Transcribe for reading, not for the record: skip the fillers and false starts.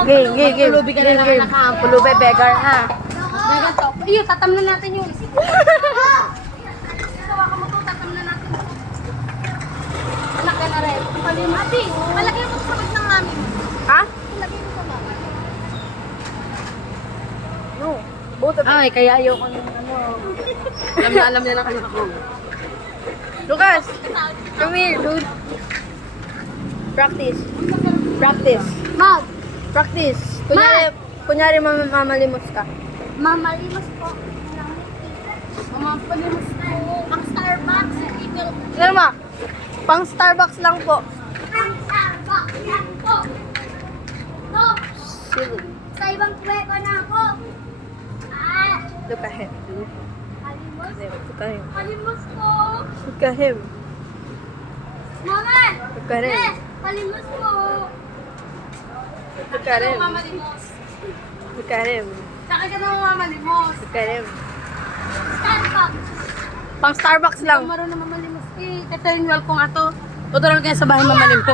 Game. Pulubi ka na lang Game. nakaampo. Pulubi, beggar, ha? Beggar to. Iyo, tatamnan natin yun. Sawa ka mo to, tatamnan natin. Anak ka na rin. Ate, palagay mo sa bag ng mami. Ha? Palagay mo sa bag. No. Both of it. Ay, kaya ayoko ng ano. Alam niya lang kayo ako. Lucas, come here, dude. Practice. Mag, Practice. Kunyari mamalimos ka. mamalimos po. Mamalimos po. Ang Starbucks. Ano ma? Pang Starbucks lang po. Ang Starbucks yan po. No, Silly. sa ibang kweko na ako. Look at him. Malimos. Look at him. Malimos po. Look at him. Mama! Look at him. Malimos po. Look at him. Mamalimos. Look at him. Saka ka naman mamalimos. Look at him. Starbucks. Pang Starbucks lang. Marunong mamalimos. Eh, ito yung wall ko nga to. Tuturuan kayo sa bahay mamalim ko.